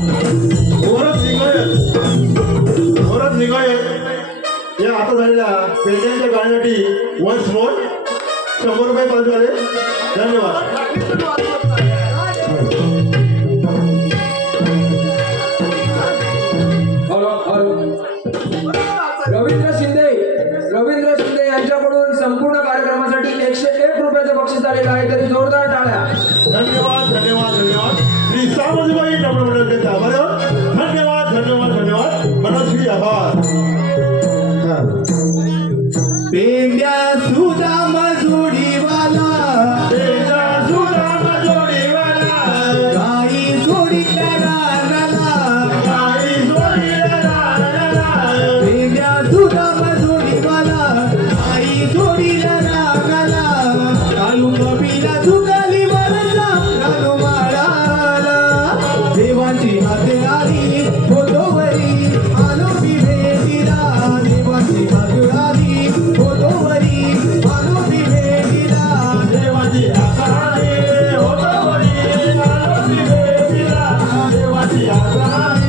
वरच निघायत निघायत या आता झालेल्या पेट्यांच्या गाण्यासाठी वन्स मोर शंभर रुपये पाच झाले. धन्यवाद. रवींद्र शिंदे रवींद्र शिंदे यांच्याकडून संपूर्ण कार्यक्रमासाठी एकशे एक रुपयाचं बक्षीस आलेलं आहे. तरी जोरदार टाळ्या. धन्यवाद. सामंतबाई डबडबडचे आभार धन्यवाद धन्यवाद धन्यवाद. मनस्वी आभार. पेंड्या Bye.